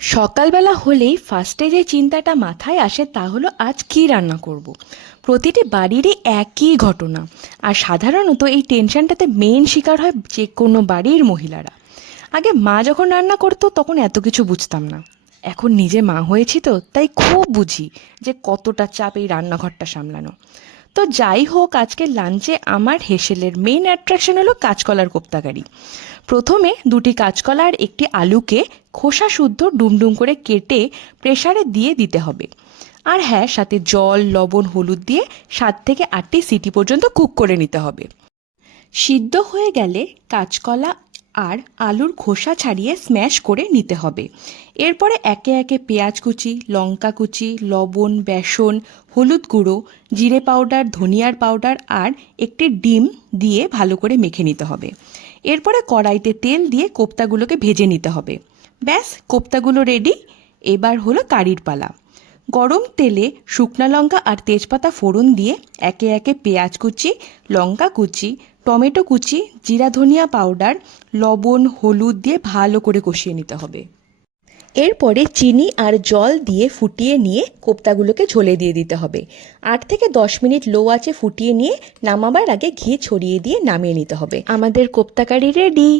সকালবেলা হলেই ফার্স্টে যে চিন্তাটা মাথায় আসে তা হলো আজ কী রান্না করব। প্রতিটি বাড়িরই একই ঘটনা, আর সাধারণত এই টেনশনটাতে মেন শিকার হয় যে কোনো বাড়ির মহিলারা। আগে মা যখন রান্না করতো তখন এত কিছু বুঝতাম না, এখন নিজে মা হয়েছি তো তাই খুব বুঝি যে কতটা চাপ এই রান্নাঘরটা সামলানো। তো যাই হোক, আজকে লাঞ্চে আমার হেসেলের মেইন অ্যাট্রাকশন হলো কাঁচকলার কোপ্তাকারি। প্রথমে দুটি কাঁচকলা আর একটি আলুকে খোসা শুদ্ধ ডুমডুম করে কেটে প্রেসারে দিয়ে দিতে হবে। আর হ্যাঁ, সাথে জল, লবণ, হলুদ দিয়ে 7 থেকে 8টি সিটি পর্যন্ত কুক করে নিতে হবে। সিদ্ধ হয়ে গেলে কাঁচকলা আর আলুর খোসা ছাড়িয়ে স্ম্যাশ করে নিতে হবে। এরপরে একে একে পেঁয়াজ কুচি, লঙ্কা কুচি, লবণ, বেসন, হলুদ গুঁড়ো, জিরে পাউডার, ধনিয়ার পাউডার আর একটি ডিম দিয়ে ভালো করে মেখে নিতে হবে। এরপরে কড়াইতে তেল দিয়ে কোপ্তাগুলোকে ভেজে নিতে হবে। ব্যাস, কোপ্তাগুলো রেডি। এবার হলো কারির পালা। গরম তেলে শুকনো লঙ্কা আর তেজপাতা ফোড়ন দিয়ে একে একে পেঁয়াজ কুচি, লঙ্কা কুচি, টমেটো কুচি, জিরা ধনিয়া পাউডার, লবণ, হলুদ দিয়ে ভালো করে কষিয়ে নিতে হবে। এরপরে চিনি আর জল দিয়ে ফুটিয়ে নিয়ে কোপ্তাগুলোকে ঝোলে দিয়ে দিতে হবে। 8 থেকে 10 মিনিট লো আঁচে ফুটিয়ে নিয়ে নামাবার আগে ঘি ছড়িয়ে দিয়ে নামিয়ে নিতে হবে। আমাদের কোপ্তা কারি রেডি।